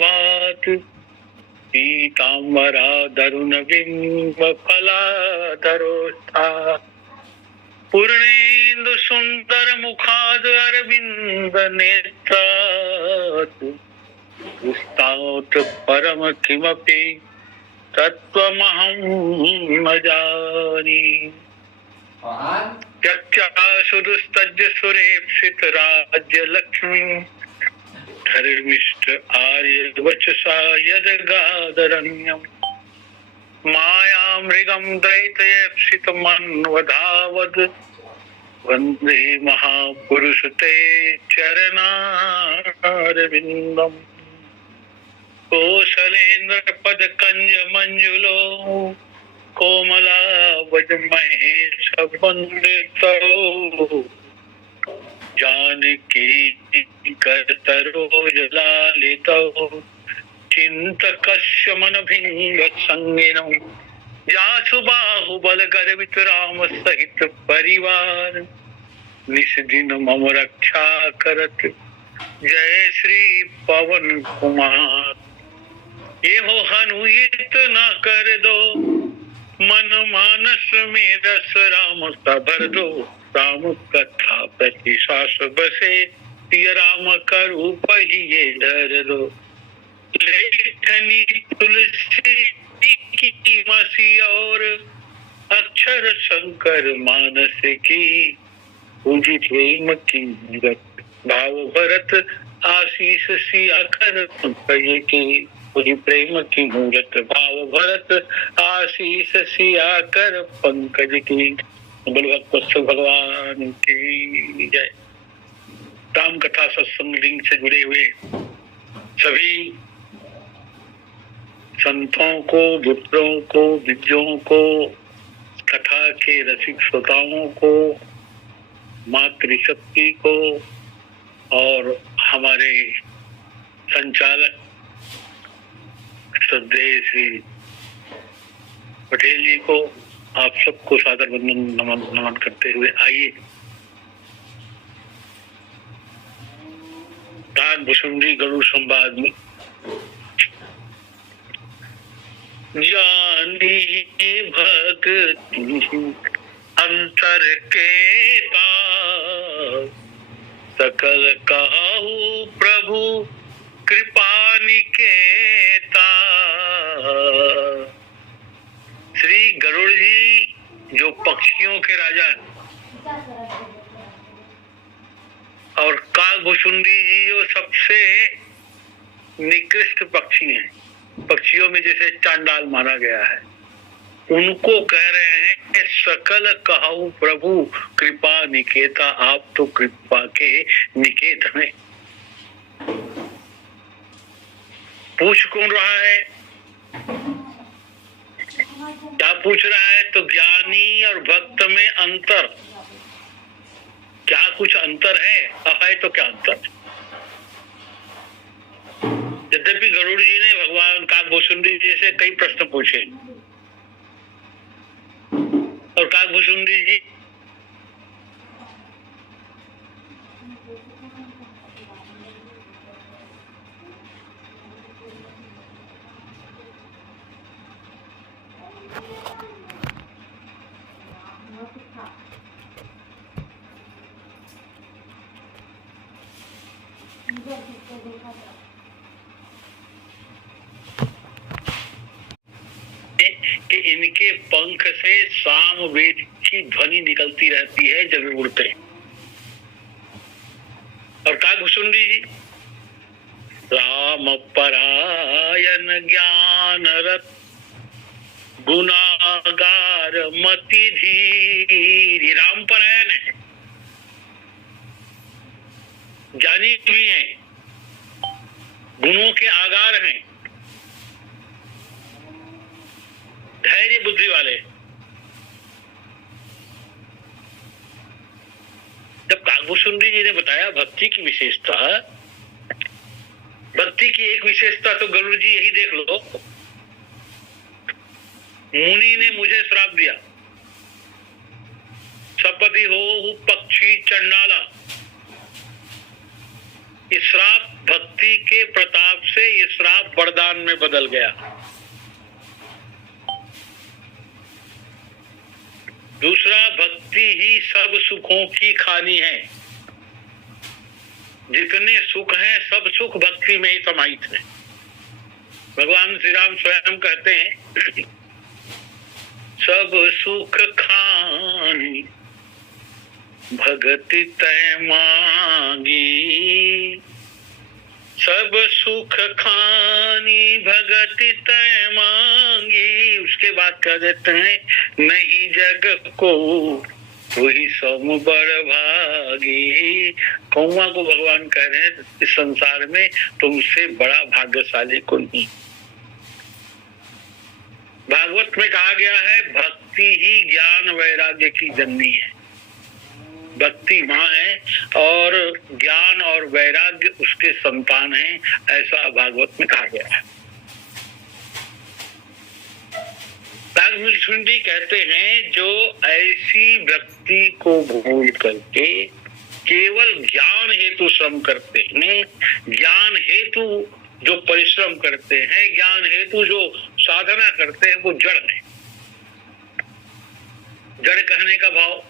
भात पीताम्बरा दरुण बिंब फलाधरोष्ठा पूर्णेन्दु सुंदर मुखाद अरविंद नेत्रात् पुस्तात् परम किमपि तत्त्वमहं न जानी त्यक्त्याशुदुस्तज्य सुरेप्सित राज्य लक्ष्मी धर्मिष्ठ आर्य वचसा यदगादरण्यम् माया मृगम दैत्येप्सित मन्वधावद वंदे महापुरुष ते चरणारविंदम कौशलेन्द्र पद कंज मंजुलो कोमला वज महेश वंदितो जानकी करतरोज लालितो चिंतकस्य मन भिंग संगिनो जासु बाहुबल गर्वित राम सहित परिवार निस दिन मम रक्षा करत जय श्री पवन कुमार। ये हो हनुइत न कर दो मन मानस में रस राम का भर दो राम कथा प्रति सास बसे सिय राम करू पहिए धर दो लेखनी तुलसी की मसी और अक्षर शंकर मानस की पूजी प्रेम की मूरत भाव भरत आशीष सिया कर पंकज की पूजी प्रेम की मूरत भाव भरत आशीष सिया कर पंकज की। भगवत भगवान की जय। राम कथा सत्संग लिंक से जुड़े हुए सभी संतों को, मित्रों को, विद्यों को, कथा के रसिक श्रोताओं को, मातृशक्ति को और हमारे संचालक श्रद्धेय श्री पटेल जी को आप सबको सादर वंदन नमन करते हुए आइए दान भुसुंडी गरुड़ संवाद में जानी भक्ति अंतर के सकल कहु प्रभु कृपा निकेता। श्री गरुड़ जी जो पक्षियों के राजा हैं और कागभुसुंडी जी जो सबसे निकृष्ट पक्षी हैं, पक्षियों में जैसे चांडाल माना गया है, उनको कह रहे हैं सकल कहु प्रभु कृपा निकेता। आप तो कृपा के निकेत हैं। पूछ कौन रहा है? क्या पूछ रहा है? तो ज्ञानी और भक्त में अंतर क्या कुछ अंतर है? है तो क्या अंतर? यद्यपि गरुड़ जी ने भगवान कागभुसुंडी जी से कई प्रश्न पूछे और कागभुसुंडी जी कि इनके पंख से सामवेद की ध्वनि निकलती रहती है जब वे उड़ते हैं। और कागभुसुंडी जी राम परायण ज्ञान रत गुनागार मति धीर। राम परायण है, ज्ञानी भी हैं, गुणों के आगार हैं, धैर्य बुद्धि वाले। जब कागभुसुंडी जी ने बताया भक्ति की विशेषता, भक्ति की एक विशेषता तो गरुड़ जी यही देख लो, मुनि ने मुझे श्राप दिया, सपति हो पक्षी चंडाला। इस श्राप भक्ति के प्रताप से ये श्राप वरदान में बदल गया। दूसरा, भक्ति ही सब सुखों की खानी है। जितने सुख हैं सब सुख भक्ति में ही समाहित हैं। भगवान श्री राम स्वयं कहते हैं सब सुख खानी भगति तय मांगी, सब सुख खानी भगति तय मांगी। उसके बाद कह देते हैं नहीं जग को वही सम बड़ भागी। कौआ को भगवान कह रहे हैं इस संसार में तुमसे बड़ा भाग्यशाली कोई नहीं। भागवत में कहा गया है भक्ति ही ज्ञान वैराग्य की जननी है। भक्ति माँ है और ज्ञान और वैराग्य उसके संतान हैं, ऐसा भागवत में कहा गया है। तागमिलसुंडी कहते हैं जो ऐसी व्यक्ति को भूल करके केवल ज्ञान हेतु श्रम करते हैं, ज्ञान हेतु जो परिश्रम करते हैं, ज्ञान हेतु जो साधना करते हैं, वो जड़ है। जड़ कहने का भाव,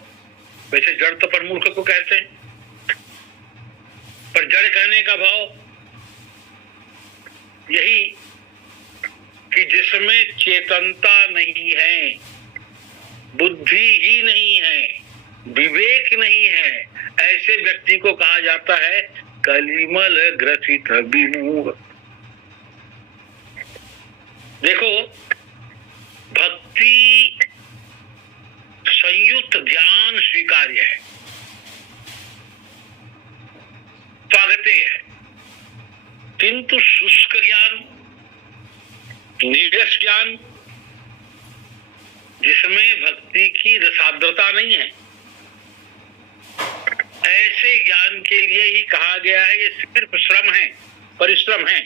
वैसे जड़ तो परमूर्ख को कहते हैं, पर जड़ कहने का भाव यही कि जिसमें चेतनता नहीं है, बुद्धि ही नहीं है, विवेक नहीं है, ऐसे व्यक्ति को कहा जाता है कलिमल ग्रसित विमूढ़। देखो, भक्ति संयुक्त ज्ञान स्वीकार्य है, स्वागत है, किंतु शुष्क ज्ञान, नीरस ज्ञान, जिसमें भक्ति की रसाद्रता नहीं है, ऐसे ज्ञान के लिए ही कहा गया है ये सिर्फ श्रम है, परिश्रम है।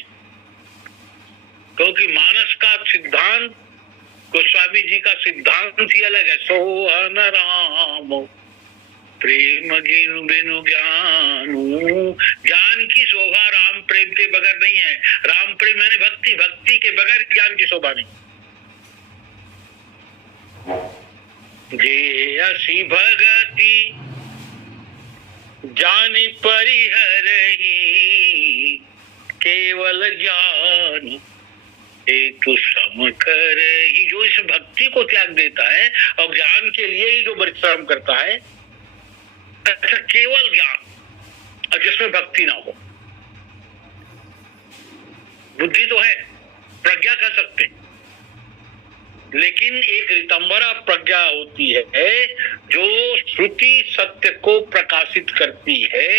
क्योंकि मानस का सिद्धांत, गोस्वामी जी का सिद्धांत ही अलग है। सोहन राम प्रेम गिनु बिनु ज्ञानु। ज्ञान की शोभा राम प्रेम के बगैर नहीं है। राम प्रेम मैंने भक्ति, भक्ति के बगैर ज्ञान की शोभा नहीं। जे असी भगति जानि परिहरहि केवल ज्ञान हेतु सम करहि। जो इस भक्ति को त्याग देता है और ज्ञान के लिए ही जो परिश्रम करता है, अच्छा केवल ज्ञान और जिसमें भक्ति ना हो, बुद्धि तो है, प्रज्ञा कह सकते, लेकिन एक रितंबरा प्रज्ञा होती है जो श्रुति सत्य को प्रकाशित करती है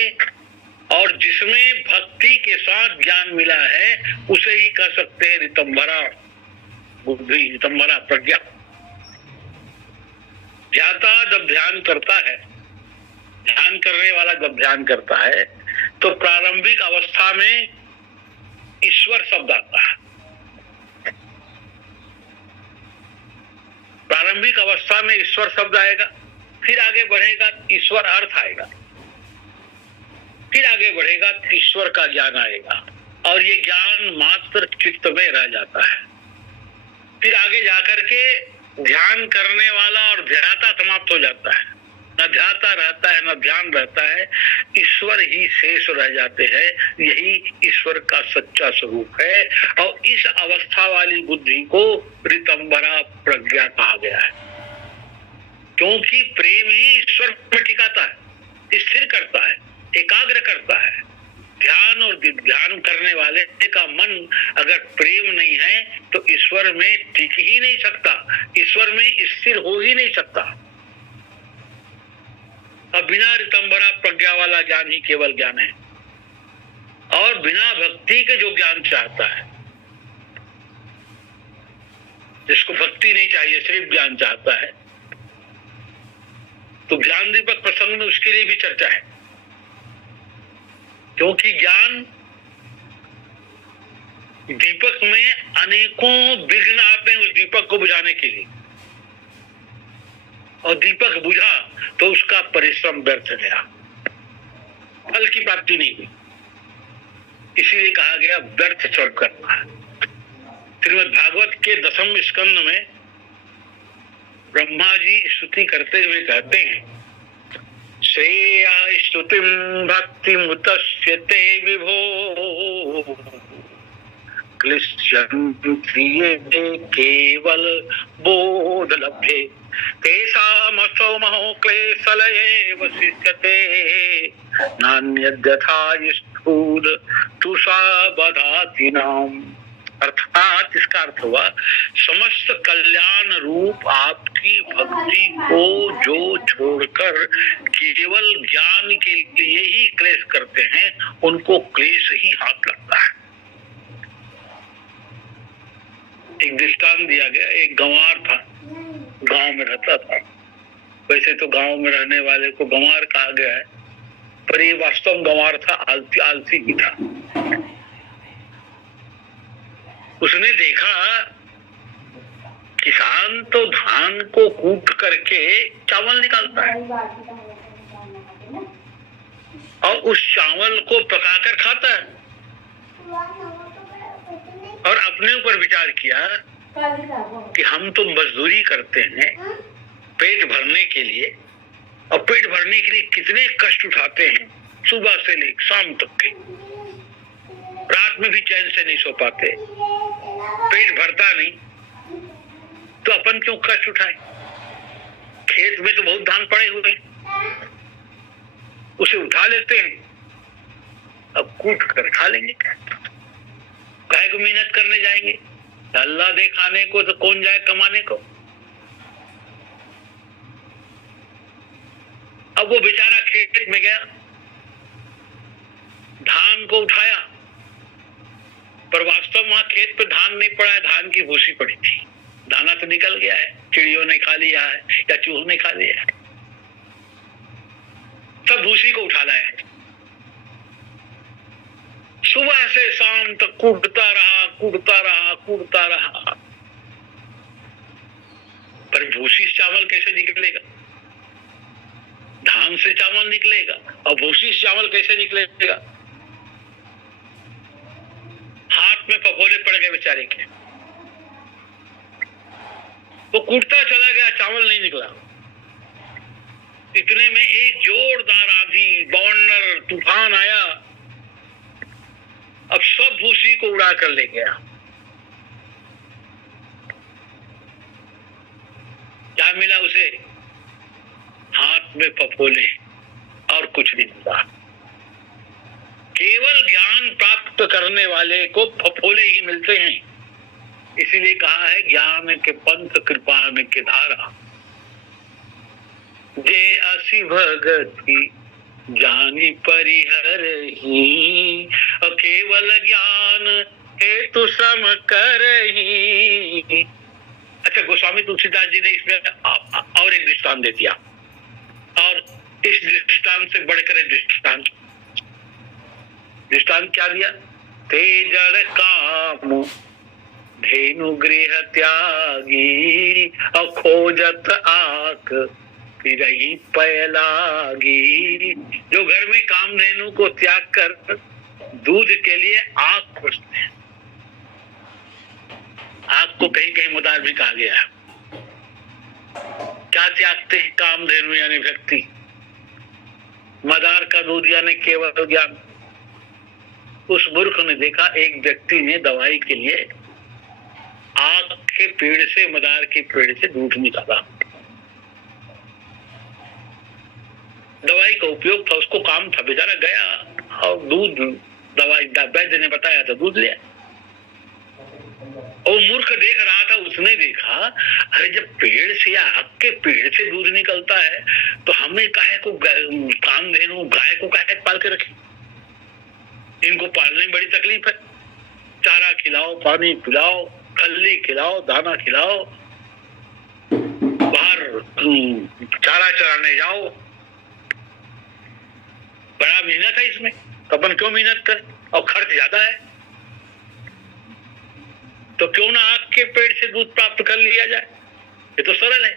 और जिसमें भक्ति के साथ ज्ञान मिला है, उसे ही कह सकते हैं रितंबरा बुद्धि, रितंबरा प्रज्ञा। ध्याता जब ध्यान करता है, ध्यान करने वाला जब ध्यान करता है, तो प्रारंभिक अवस्था में ईश्वर शब्द आता है। प्रारंभिक अवस्था में ईश्वर शब्द आएगा, फिर आगे बढ़ेगा ईश्वर अर्थ आएगा, फिर आगे बढ़ेगा ईश्वर का ज्ञान आएगा और ये ज्ञान मात्र चित्त में रह जाता है। फिर आगे जाकर के ध्यान करने वाला और ध्याता समाप्त हो जाता है, न ध्याता रहता है न ध्यान रहता है, ईश्वर ही शेष रह जाते हैं। यही ईश्वर का सच्चा स्वरूप है और इस अवस्था वाली बुद्धि को रितंबरा प्रज्ञा कहा गया है, क्योंकि प्रेम ही ईश्वर में टिकाता है, स्थिर करता है, एकाग्र करता है। ध्यान और ध्यान करने वाले का मन अगर प्रेम नहीं है तो ईश्वर में टिक ही नहीं सकता, ईश्वर में स्थिर हो ही नहीं सकता। अब बिना रितंबरा प्रज्ञा वाला ज्ञान ही केवल ज्ञान है और बिना भक्ति के जो ज्ञान चाहता है, जिसको भक्ति नहीं चाहिए सिर्फ ज्ञान चाहता है, तो ज्ञान दीपक प्रसंग में उसके लिए भी चर्चा है, क्योंकि ज्ञान दीपक में अनेकों विघ्न आते हैं उस दीपक को बुझाने के लिए, और दीपक बुझा तो उसका परिश्रम व्यर्थ गया, फल की प्राप्ति नहीं हुई। इसीलिए कहा गया व्यर्थ चढ़ करना। श्रीमद् भागवत के 10वें स्कंद में ब्रह्मा जी स्तुति करते हुए कहते हैं, श्रेया स्तुतिम भक्ति मुतस्यते विभो क्लिश्यन्ति केवल बोध लभ्ये तेषामसौ महो क्लेशलये वशिष्यते नान्यद्यथा स्थूल तुषा बधाति नाम। अर्थात इसका अर्थ हुआ, समस्त कल्याण रूप आपकी भक्ति को जो छोड़कर केवल ज्ञान के लिए ही क्लेश करते हैं, उनको क्लेश ही हाथ लगता है। एक दृष्टांत दिया गया, एक गंवार था, गांव में रहता था। वैसे तो गांव में रहने वाले को गंवार कहा गया है, पर ये वास्तव में गंवार था, आलसी ही था। उसने देखा किसान तो धान को कूट करके चावल निकालता है और उस चावल को पकाकर खाता है, और अपने ऊपर विचार किया कि हम तो मजदूरी करते हैं पेट भरने के लिए, और पेट भरने के लिए कितने कष्ट उठाते हैं, सुबह से लेकर शाम तक के, रात में भी चैन से नहीं सो पाते, पेट भरता नहीं, तो अपन क्यों कष्ट उठाए। खेत में तो बहुत धान पड़े हुए, उसे उठा लेते हैं, अब कूट कर खा लेंगे। काहे को मेहनत करने जाएंगे, अल्लाह दे खाने को तो कौन जाए कमाने को। अब वो बेचारा खेत में गया, धान को उठाया, पर वास्तव में वहां खेत पे धान नहीं पड़ा है, धान की भूसी पड़ी थी। दाना तो निकल गया है, चिड़ियों ने खा लिया है या चूहों ने खा लिया है, सब भूसी को उठा लाया। सुबह से शाम तक कूटता रहा, पर भूसी से चावल कैसे निकलेगा, धान से चावल निकलेगा और भूसी से चावल कैसे निकलेगा। हाथ में फफोले पड़ गए बेचारे के, वो कूटता चला गया, चावल नहीं निकला। इतने में एक जोरदार आंधी, बवंडर तूफान आया, अब सब भूसी को उड़ा कर ले गया। क्या मिला उसे? हाथ में फफोले और कुछ नहीं मिला। केवल ज्ञान प्राप्त करने वाले को फफोले ही मिलते हैं। इसीलिए कहा है, ज्ञान के पंथ कृपा में के धारा, जे असी भगति जानी परिहर ही, केवल ज्ञान हेतु सम कर ही। अच्छा, गोस्वामी तुलसीदास जी ने इसमें और एक दृष्टांत दे दिया, और इस दृष्टांत से बढ़कर एक दृष्टांत क्या दिया? ते जड़ काम धेनु गृह त्यागी, खोजत आक फिरही पयलागी। जो घर में कामधेनु को त्याग कर दूध के लिए आग खोजते हैं। आग को कहीं कहीं मुदार भी कहा गया है। क्या त्यागते हैं कामधेनु यानी व्यक्ति? मदार का दूध यानी केवल ज्ञान। उस मूर्ख ने देखा, एक व्यक्ति ने दवाई के लिए आग के पेड़ से, मदार के पेड़ से दूध निकाला। दवाई का उपयोग था, उसको काम था, बेचारा गया और दूध, दवाई वैद्य ने बताया था, दूध लिया। और मूर्ख देख रहा था, उसने देखा, अरे जब पेड़ से या आग के पेड़ से दूध निकलता है तो हमें काहे को कामधेनु गाय को काहे पाल के रखे? इनको पालने में बड़ी तकलीफ है। चारा खिलाओ, पानी पिलाओ, खल्ली खिलाओ, दाना खिलाओ, बाहर चारा चराने जाओ, बड़ा मेहनत है इसमें, तो अपन क्यों मेहनत करें? और खर्च ज्यादा है, तो क्यों ना आग के पेड़ से दूध प्राप्त कर लिया जाए? ये तो सरल है।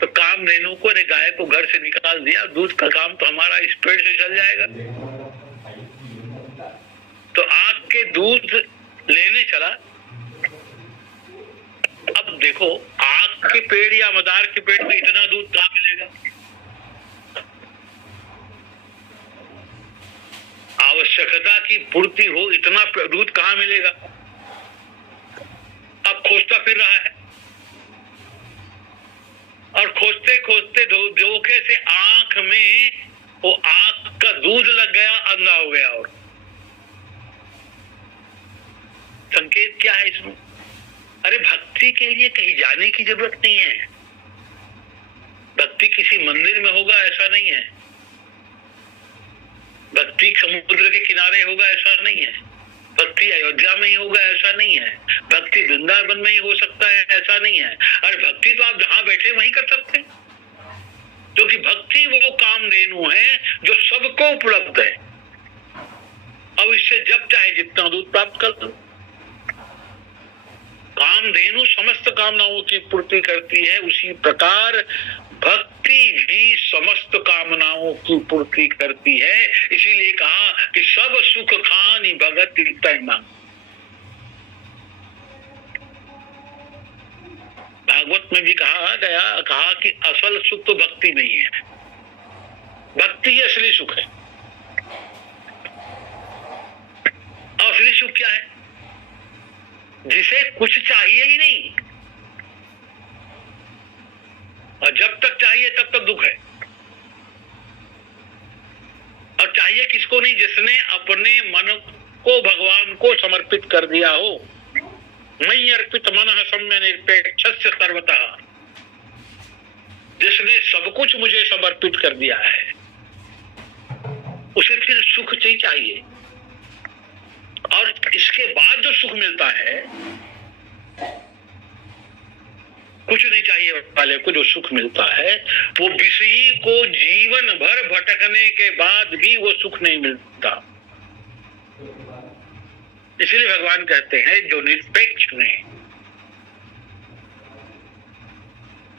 तो कामधेनु को, अरे गाय को घर से निकाल दिया, दूध का काम तो हमारा इस पेड़ से चल जाएगा। तो आग के दूध लेने चला। अब देखो, आग के पेड़ या मदार के पेड़ में इतना दूध कहाँ मिलेगा? आवश्यकता की पूर्ति हो इतना दूध कहाँ मिलेगा? अब खोजता फिर रहा है, और खोजते खोजते धोखे से आंख में वो आंख का दूध लग गया, अंधा हो गया। और संकेत क्या है इसमें? अरे भक्ति के लिए कहीं जाने की जरूरत नहीं है। भक्ति किसी मंदिर में होगा ऐसा नहीं है, भक्ति समुद्र के किनारे होगा ऐसा नहीं है, भक्ति अयोध्या में ही होगा ऐसा नहीं है, भक्ति वृंदावन में ही हो सकता है ऐसा नहीं है। अरे भक्ति तो आप जहां बैठे वहीं कर सकते हैं, क्योंकि भक्ति वो कामधेनु है जो सबको उपलब्ध है। अब इससे जब चाहे जितना दूध प्राप्त कर दो। कामधेनु समस्त कामनाओं की पूर्ति करती है, उसी प्रकार भक्ति भी समस्त कामनाओं की पूर्ति करती है। इसीलिए कहा कि सब सुख खानी भगत तय मांग। भागवत में भी कहा कि असल सुख तो भक्ति नहीं है, भक्ति ही असली सुख है। असली सुख क्या है? जिसे कुछ चाहिए ही नहीं, और जब तक चाहिए तब तक दुख है। और चाहिए किसको नहीं? जिसने अपने मन को भगवान को समर्पित कर दिया हो। मयि अर्पित मनः सम्य निरपेक्षस्य सर्वतः, जिसने सब कुछ मुझे समर्पित कर दिया है, उसे फिर सुख चाहिए। और इसके बाद जो सुख मिलता है, कुछ नहीं चाहिए वाले को जो सुख मिलता है, वो विषयी को जीवन भर भटकने के बाद भी वो सुख नहीं मिलता। इसलिए भगवान कहते हैं जो निरपेक्ष हैं,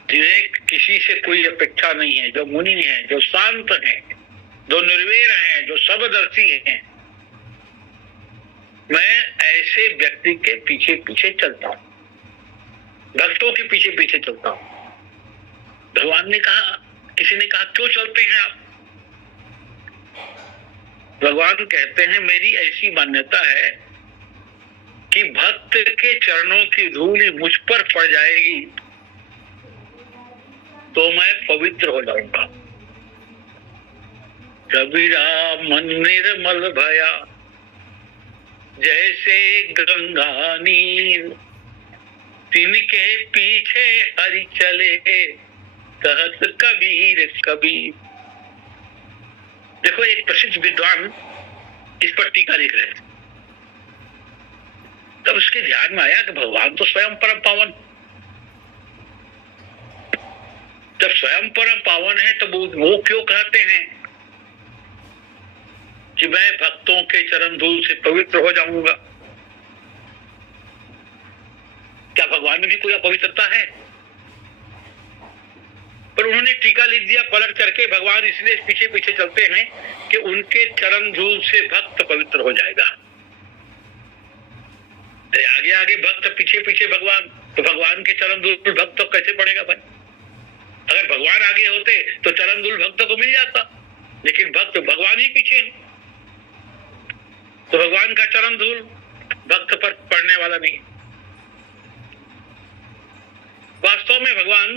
जिन्हें किसी से कोई अपेक्षा नहीं है, जो मुनि है, जो शांत है, जो निर्वैर है, जो सबदर्शी है, मैं ऐसे व्यक्ति के पीछे पीछे चलता हूं, भक्तों के पीछे पीछे चलता हूं। भगवान ने कहा, किसी ने कहा क्यों चलते हैं आप? भगवान कहते हैं मेरी ऐसी मान्यता है कि भक्त के चरणों की धूल मुझ पर पड़ जाएगी तो मैं पवित्र हो जाऊंगा। कबीरा मन निर्मल भया जैसे गंगा नीर, तिनके पीछे हरि चले कहत कबीर कबीर। देखो, एक प्रसिद्ध विद्वान इस पर टीका लिख रहे थे, तब उसके ध्यान में आया कि भगवान तो स्वयं परम पावन, जब स्वयं परम पावन है तो वो क्यों कहते हैं कि मैं भक्तों के चरण धूल से पवित्र हो जाऊंगा? क्या भगवान में भी कोई अपवित्रता है? पर उन्होंने टीका लिख दिया पलट करके, भगवान इसलिए पीछे पीछे चलते हैं कि उनके चरण धूल से भक्त पवित्र हो जाएगा। आगे आगे भक्त, पीछे पीछे भगवान, तो भगवान के चरण धूल भक्त तो कैसे पड़ेगा भाई? अगर भगवान आगे होते तो चरण धूल भक्त को मिल जाता, लेकिन भक्त भगवान ही पीछे है, तो भगवान का चरण धूल भक्त पर पड़ने वाला नहीं। वास्तव में भगवान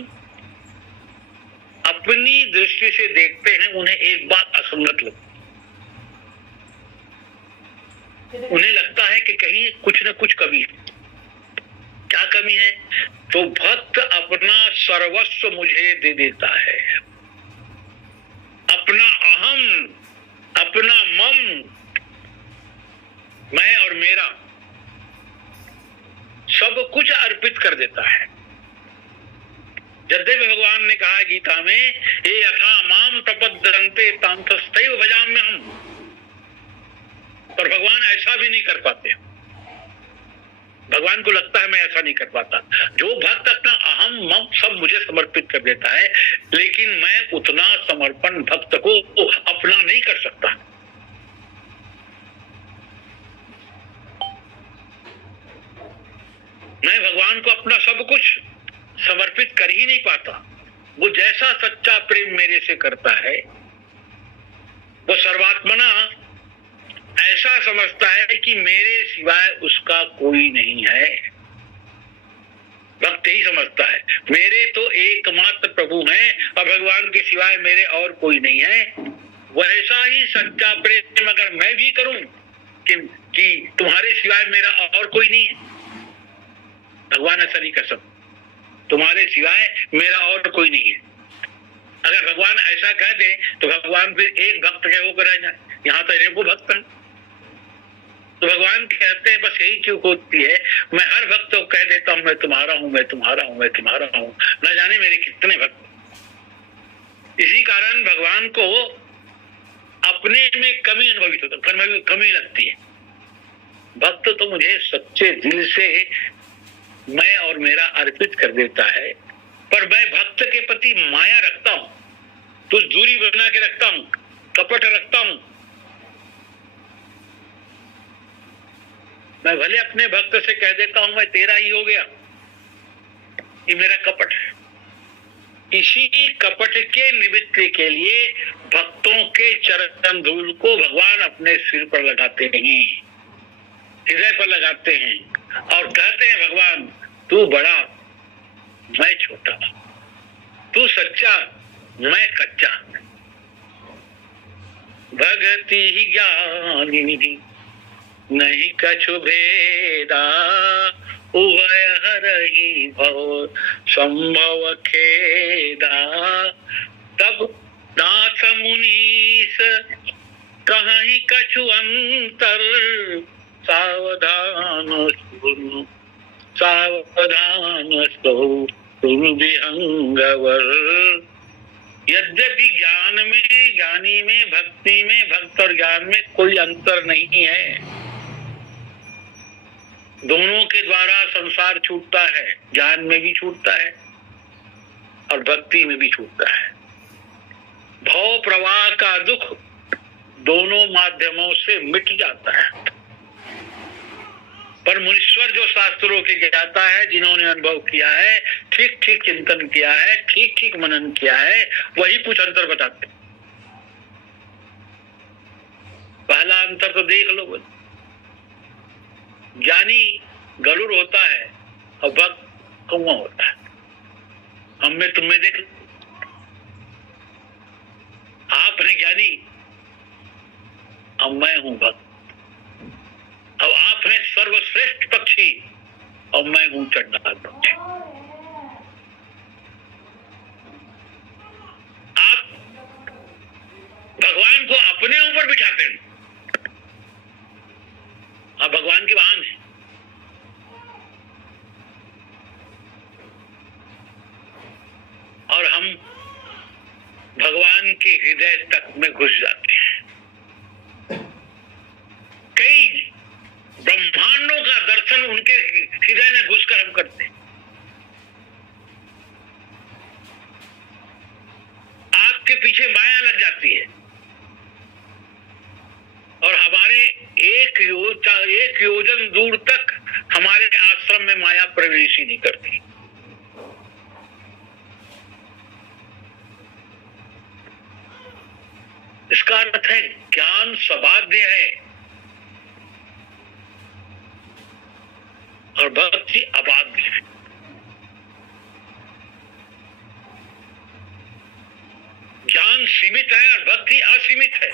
अपनी दृष्टि से देखते हैं, उन्हें एक बात असंगत लगती, उन्हें लगता है कि कहीं कुछ न कुछ कमी है। क्या कमी है? तो भक्त अपना सर्वस्व मुझे दे देता है, अपना अहम, अपना मम, मैं और मेरा सब कुछ अर्पित कर देता है। यद्यपि भगवान ने कहा गीता में, ये यथा माम तपद्रंते तांतस्थैव भजाम्यहम्, पर भगवान ऐसा भी नहीं कर पाते। भगवान को लगता है मैं ऐसा नहीं कर पाता। जो भक्त अपना अहम मम सब मुझे समर्पित कर देता है, लेकिन मैं उतना समर्पण भक्त को अपना नहीं कर सकता। मैं भगवान को अपना सब कुछ समर्पित कर ही नहीं पाता। वो जैसा सच्चा प्रेम मेरे से करता है, वो सर्वात्मना ऐसा समझता है कि मेरे सिवाय उसका कोई नहीं है। भक्त यही समझता है, मेरे तो एकमात्र प्रभु हैं और भगवान के सिवाय मेरे और कोई नहीं है। वैसा ही सच्चा प्रेम अगर मैं भी करूं कि तुम्हारे सिवाय मेरा और कोई नहीं है, भगवान ऐसा नहीं कर सकता, तुम्हारे सिवाय मेरा और कोई नहीं है। अगर भगवान ऐसा कह दे तो भगवान फिर एक भक्त के होकर रह जाए, यहाँ तो अनेकों भक्त हैं। तो भगवान कहते हैं बस यही चूक होती है, मैं हर भक्त को कह देता हूं मैं तुम्हारा हूं, मैं तुम्हारा हूं, मैं तुम्हारा हूं, न जाने मेरे कितने भक्त। इसी कारण भगवान को अपने में कमी अनुभवित होता है, कमी लगती है। भक्त तो मुझे सच्चे दिल से मैं और मेरा अर्पित कर देता है, पर मैं भक्त के प्रति माया रखता हूं, कुछ दूरी बना के रखता हूं, कपट रखता हूं। मैं भले अपने भक्त से कह देता हूं मैं तेरा ही हो गया, ये मेरा कपट है। इसी कपट के निवृत्ति के लिए भक्तों के चरण धूल को भगवान अपने सिर पर लगाते हैं, हृदय पर लगाते हैं और कहते हैं भगवान तू बड़ा मैं छोटा, तू सच्चा मैं कच्चा, भगति ही ज्ञानी नहीं कछु भेदा, उभय हरहि भव संभव खेदा। तब नाथ मुनीस कहीं कछु अंतर, सावधान सुन सावधान सो तुम विहंगवर। यद्यपि ज्ञान में ज्ञानी में भक्ति में भक्त और ज्ञान में कोई अंतर नहीं है, दोनों के द्वारा संसार छूटता है, ज्ञान में भी छूटता है और भक्ति में भी छूटता है। भव प्रवाह का दुख दोनों माध्यमों से मिट जाता है। पर मुनीश्वर जो शास्त्रों के ज्ञाता है, जिन्होंने अनुभव किया है, ठीक ठीक चिंतन किया है, ठीक ठीक मनन किया है, वही कुछ अंतर बताते। पहला अंतर तो देख लो, ज्ञानी गरुड़ होता है और भक्त कौवा होता है। हम में तुम में देख लो, आप हैं ज्ञानी और मैं हूं भक्त। अब आप हैं सर्वश्रेष्ठ पक्षी और मैं हूं चंडाल पक्षी। आप भगवान को अपने ऊपर बिठाते हैं, आप भगवान के वाहन हैं। और हम भगवान के हृदय तक में घुस जाते हैं। कई ब्रह्मांडों का दर्शन उनके हृदय में घुसकर हम करते हैं। आपके पीछे माया लग जाती है और हमारे एक योजन दूर तक हमारे आश्रम में माया प्रवेश ही नहीं करती। इसका अर्थ है ज्ञान सबाध्य है और भक्ति अबाध्य है। ज्ञान सीमित है और भक्ति असीमित है,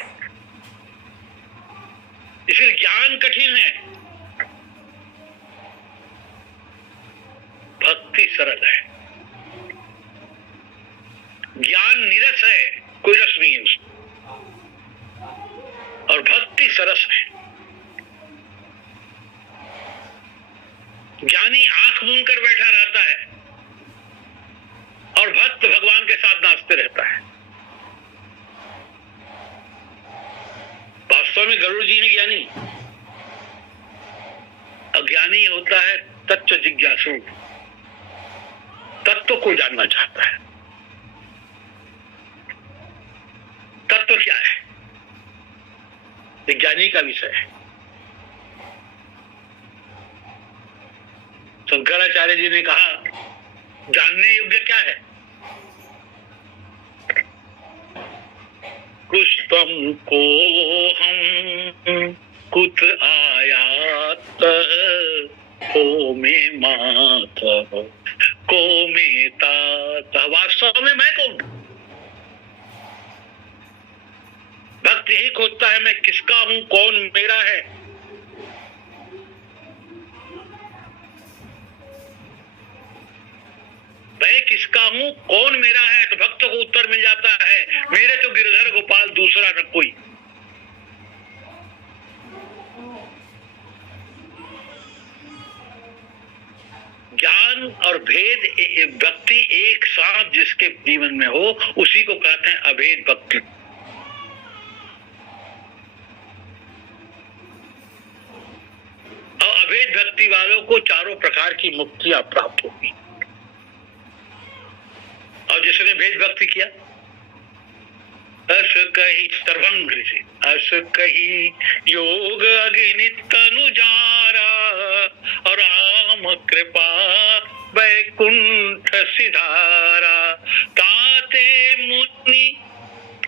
इसलिए ज्ञान कठिन है, भक्ति सरल है। ज्ञान निरस है, कोई रस नहीं है उसमें, और भक्ति सरस है। ज्ञानी आंख मूंद कर बैठा रहता है और भक्त भगवान के साथ नाचते रहता है। वास्तव में गरुड़ जी ने ज्ञानी और ज्ञानी होता है तत्व जिज्ञासु, तत्व को जानना चाहता है। तत्व क्या है, विज्ञानी का विषय है। शंकराचार्य जी ने कहा जानने योग्य क्या है? पुष्पम को हम कुत आयात को में मात को में तात। वास्तव में मैं कौन? भक्त यही खोजता है मैं किसका हूं, कौन मेरा है। मैं किसका हूं, कौन मेरा है, तो भक्त को उत्तर मिल जाता है मेरे तो गिरधर गोपाल दूसरा न कोई। ज्ञान और भेद भक्ति एक साथ जिसके जीवन में हो उसी को कहते हैं अभेद भक्ति। और अभेद भक्ति वालों को चारों प्रकार की मुक्तियां प्राप्त होगी। और जिसने भेद भक्ति किया, अस कही सर्वंग से अस कही योग अग्नित तनु जारा और राम कृपा वैकुंठ सिधारा ताते मुनि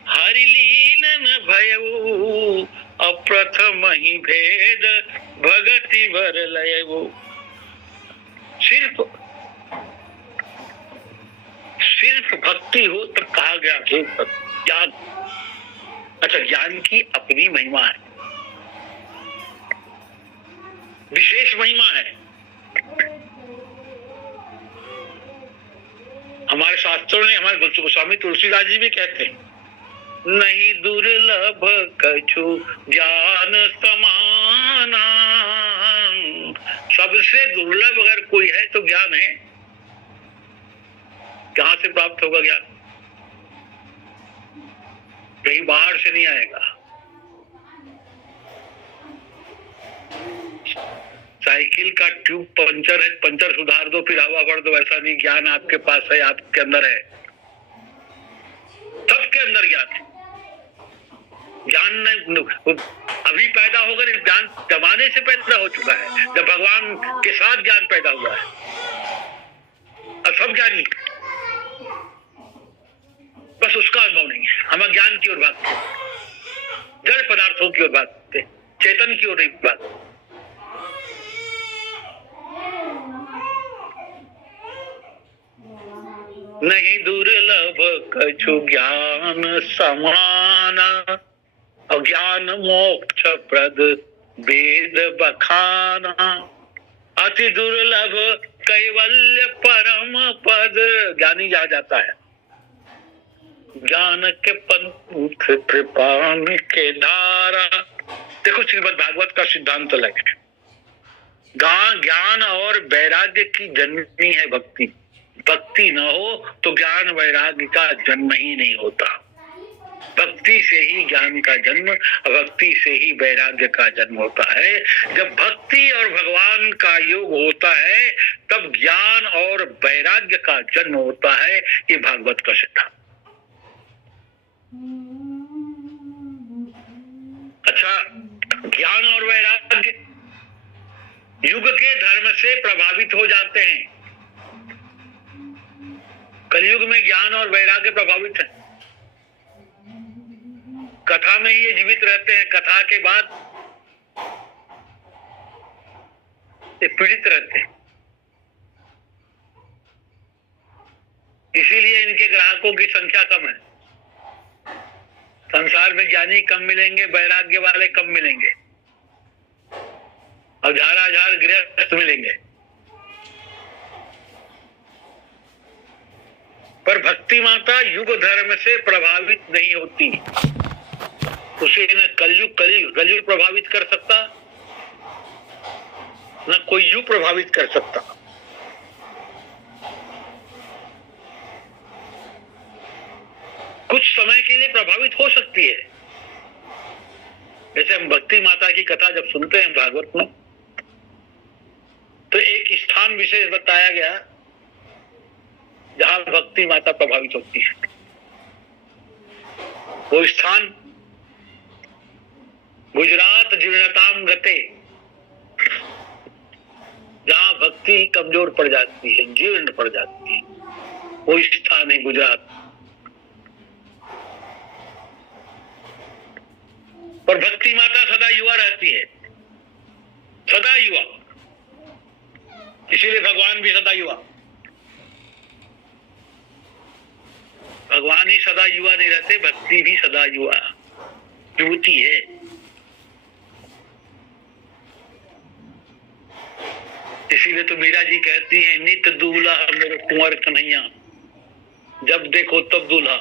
हरिलीन भयऊ अप्रथम ही भेद भगति वर लयऊ। सिर्फ भक्ति हो तब कहा गया ज्ञान। अच्छा, ज्ञान की अपनी महिमा है, विशेष महिमा है। हमारे शास्त्रों ने, हमारे गोस्वामी तुलसीदास जी भी कहते हैं नहीं दुर्लभ कछु ज्ञान समाना। सबसे दुर्लभ अगर कोई है तो ज्ञान है। कहां से प्राप्त होगा ज्ञान? कहीं बाहर से नहीं आएगा। साइकिल का ट्यूब पंचर है, पंचर सुधार दो फिर हवा भर दो, ऐसा नहीं। ज्ञान आपके पास है, आपके अंदर है, सबके अंदर ज्ञान है। ज्ञान नहीं अभी पैदा होगा, ज्ञान जमाने से पैदा हो चुका है, जब भगवान के साथ ज्ञान पैदा हुआ है। और सब ज्ञानी, बस उसका अनुभव नहीं है। हम ज्ञान की ओर भागते, जड़ पदार्थों की ओर भागते, चेतन की ओर नहीं भागते। नहीं दुर्लभ कछु ज्ञान समाना और ज्ञान मोक्ष प्रद वेद बखाना। अति दुर्लभ कैवल्य परम पद। ज्ञानी जा जाता है ज्ञान के पंथ कृपा के धारा। देखो श्रीमद् भागवत का सिद्धांत अलग है। ज्ञान और वैराग्य की जननी है भक्ति। भक्ति न हो तो ज्ञान वैराग्य का जन्म ही नहीं होता। भक्ति से ही ज्ञान का जन्म, भक्ति से ही वैराग्य का जन्म होता है। जब भक्ति और भगवान का योग होता है तब ज्ञान और वैराग्य का जन्म होता है। ये भागवत का सिद्धांत। अच्छा, ज्ञान और वैराग्य युग के धर्म से प्रभावित हो जाते हैं। कलयुग में ज्ञान और वैराग्य प्रभावित है। कथा में ही ये जीवित रहते हैं, कथा के बाद ये पीड़ित रहते हैं। इसीलिए इनके ग्राहकों की संख्या कम है। संसार में ज्ञानी कम मिलेंगे, वैराग्य वाले कम मिलेंगे, और झार गृहस्थ मिलेंगे। पर भक्ति माता युग धर्म से प्रभावित नहीं होती। उसे न कलयुग प्रभावित कर सकता, न कोई युग प्रभावित कर सकता। कुछ समय के लिए प्रभावित हो सकती है। जैसे हम भक्ति माता की कथा जब सुनते हैं भागवत में, तो एक स्थान विशेष बताया गया जहां भक्ति माता प्रभावित होती है। वो स्थान गुजरात जीर्णताम गते, जहां भक्ति कमजोर पड़ जाती है, जीर्ण पड़ जाती है, वो स्थान है गुजरात। पर भक्ति माता सदा युवा रहती है, सदा युवा। इसीलिए भगवान भी सदा युवा। भगवान ही सदा युवा नहीं रहते, भक्ति भी सदा युवा युवती है। इसीलिए तो मीरा जी कहती हैं, नित दूल्हा मेरे कुंवर कन्हैया, जब देखो तब दूल्हा।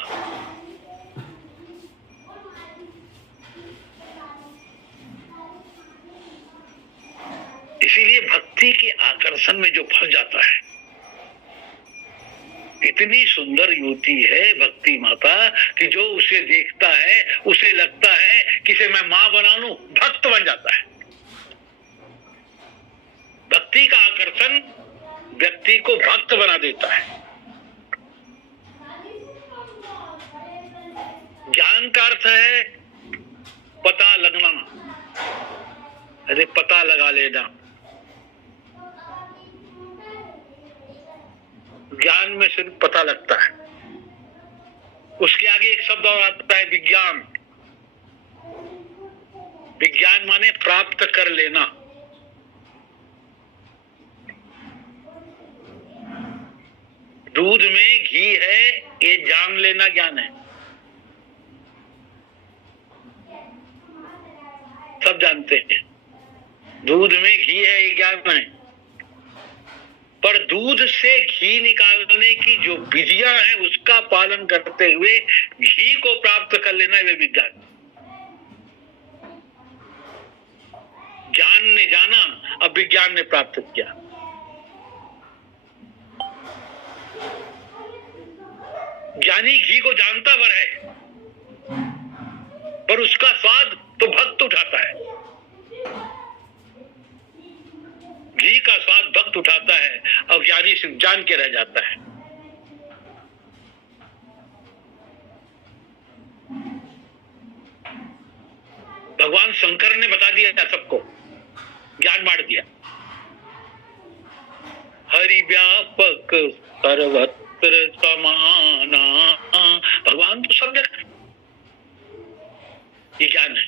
इसीलिए भक्ति के आकर्षण में जो फंस जाता है, इतनी सुंदर युवती है भक्ति माता कि जो उसे देखता है उसे लगता है कि इसे मैं मां बना लूं, भक्त बन जाता है। भक्ति का आकर्षण व्यक्ति को भक्त बना देता है। ज्ञान का अर्थ है पता लगना, अरे पता लगा लेना। ज्ञान में सिर्फ पता लगता है, उसके आगे एक शब्द और आता है विज्ञान। विज्ञान माने प्राप्त कर लेना। दूध में घी है ये जान लेना ज्ञान है, सब जानते हैं दूध में घी है ये ज्ञान है। पर दूध से घी निकालने की जो विधियां हैं उसका पालन करते हुए घी को प्राप्त कर लेना वे विज्ञान। ज्ञान ने जाना, अब विज्ञान ने प्राप्त किया। ज्ञानी घी को जानता भर है, पर उसका स्वाद तो भक्त उठाता है। घी का स्वाद भक्त उठाता है और ज्ञानी सिर्फ जान के रह जाता है। भगवान शंकर ने बता दिया था सबको, ज्ञान बांट दिया। हरि व्यापक सर्वत्र समाना, भगवान तो सब जगह, ये ज्ञान है।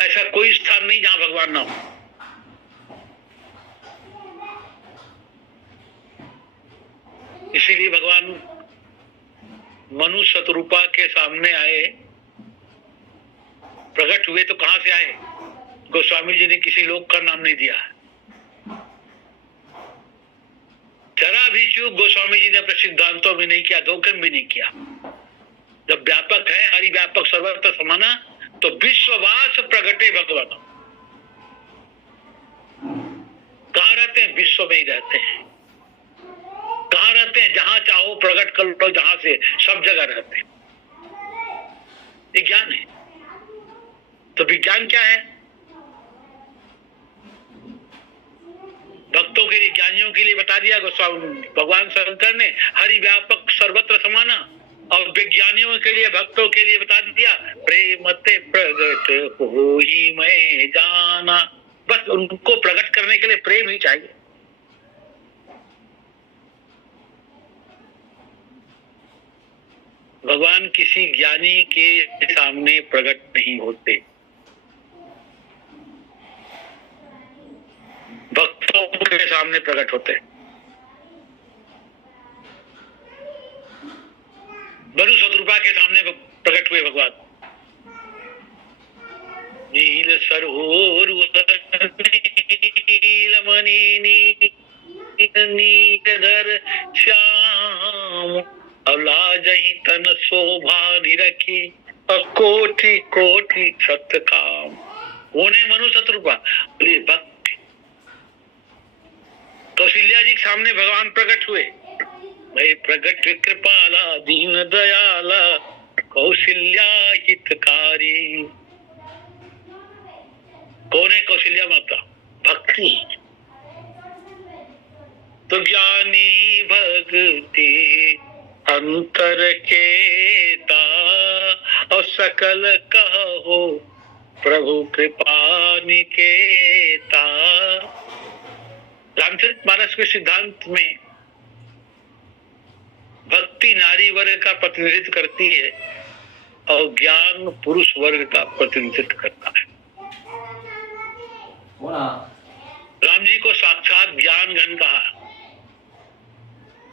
ऐसा कोई स्थान नहीं जहां भगवान ना हो। इसीलिए भगवान मनु शतरूपा के सामने आए, प्रकट हुए तो कहां से आए? गोस्वामी जी ने किसी लोक का नाम नहीं दिया, जरा भी चूक गोस्वामी जी ने अपने सिद्धांतों में नहीं किया, धोखे में भी नहीं किया। जब व्यापक है, हरि व्यापक सर्वत्र समाना, तो विश्ववास प्रगटे भगवान। कहाँ रहते हैं? विश्व में ही रहते हैं। कहाँ रहते हैं? जहां चाहो प्रकट कर लो, जहां से, सब जगह रहते हैं। ये ज्ञान है। तो विज्ञान क्या है? भक्तों के लिए, ज्ञानियों के लिए बता दिया गोस्वामी भगवान शंकर ने, हरि व्यापक सर्वत्र समाना। और विज्ञानियों के लिए, भक्तों के लिए बता दिया, प्रेम ते प्रगट होई मैं जाना। बस उनको प्रकट करने के लिए प्रेम ही चाहिए। भगवान किसी ज्ञानी के सामने प्रकट नहीं होते, भक्तों के सामने प्रकट होते हैं। मनु शतरूपा के सामने प्रकट हुए भगवान। नील सरोवर नीलमणि नीलधर श्याम, अवलाजहि तन शोभा निरखी, कोटि कोटि सत्य काम। कौन है मनु शतरूपा? बोलिए भक्त। कौशल्या जी के सामने भगवान प्रकट हुए, मैं प्रकट कृपाला दीन दयाला कौशल्या हितकारी। कौन है कौशल्या माता? भक्ति। तो ज्ञानी भक्ति अंतर केता और सकल कहो प्रभु कृपा निकेता। रामचरितमानस के सिद्धांत में भक्ति नारी वर्ग का प्रतिनिधित्व करती है और ज्ञान पुरुष वर्ग का प्रतिनिधित्व करता है। राम जी को साक्षात ज्ञान घन कहा।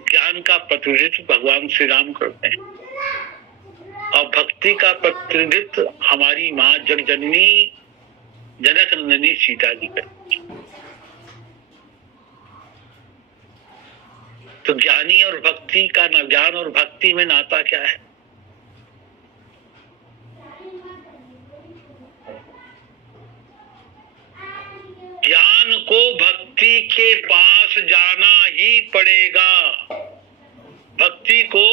ज्ञान का प्रतिनिधित्व भगवान श्री राम करते हैं और भक्ति का प्रतिनिधित्व हमारी माँ जगजननी जनक नंदिनी सीता जी करती है। तो ज्ञानी और भक्ति का ज्ञान और भक्ति में नाता क्या है? ज्ञान को भक्ति के पास जाना ही पड़ेगा। भक्ति को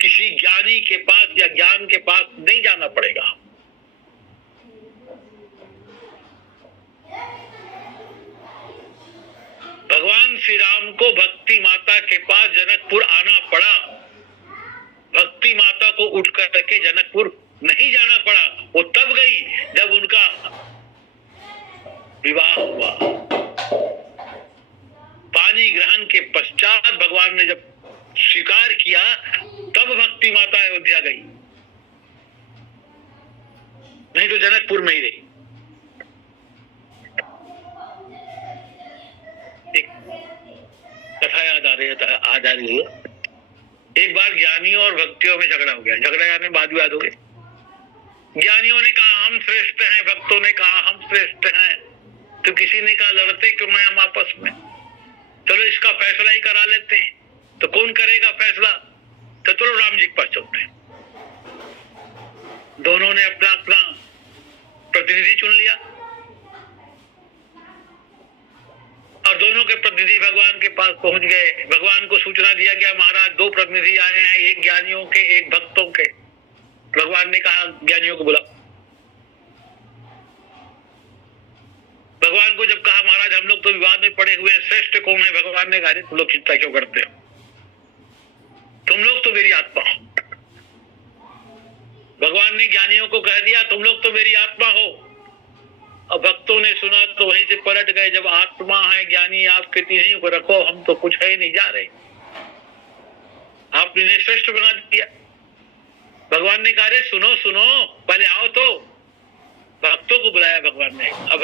किसी ज्ञानी के पास या ज्ञान के पास नहीं जाना पड़ेगा। भगवान श्री राम को भक्ति माता के पास जनकपुर आना पड़ा। भक्ति माता को उठ करके जनकपुर नहीं जाना पड़ा। वो तब गई जब उनका विवाह हुआ। पानी ग्रहण के पश्चात भगवान ने जब स्वीकार किया तब भक्ति माता अयोध्या गई, नहीं तो जनकपुर में ही रही। एक कथा याद आ रही है। एक बार ज्ञानियों और भक्तियों में झगड़ा हो गया। झगड़ा यानी वाद विवाद हो गए। ज्ञानियों ने कहा हम श्रेष्ठ हैं, भक्तों ने कहा हम श्रेष्ठ हैं। तो किसी ने कहा लड़ते क्यों हैं हम आपस में, चलो इसका फैसला ही करा लेते हैं। तो कौन करेगा फैसला? तो चलो राम जी के पास चलते हैं। दोनों ने अपना अपना प्रतिनिधि चुन लिया और दोनों के प्रतिनिधि भगवान के पास पहुंच गए। भगवान को सूचना दिया गया महाराज दो प्रतिनिधि आए हैं, एक ज्ञानियों के एक भक्तों के। भगवान ने कहा ज्ञानियों को बुलाओ। भगवान को जब कहा महाराज हम लोग तो विवाद में पड़े हुए हैं, श्रेष्ठ कौन है? भगवान ने कहा तुम लोग चिंता क्यों करते हो, तुम लोग तो मेरी आत्मा हो। भगवान ने ज्ञानियों को कह दिया तुम लोग तो मेरी आत्मा हो। और भक्तों ने सुना तो वहीं से पलट गए। जब आत्मा है ज्ञानी आपके तीनों को रखो, हम तो कुछ है नहीं जा रहे। आपने इन्हें श्रेष्ठ बना दिया। भगवान ने कहा सुनो सुनो पहले आओ। तो भक्तों को बुलाया भगवान ने। अब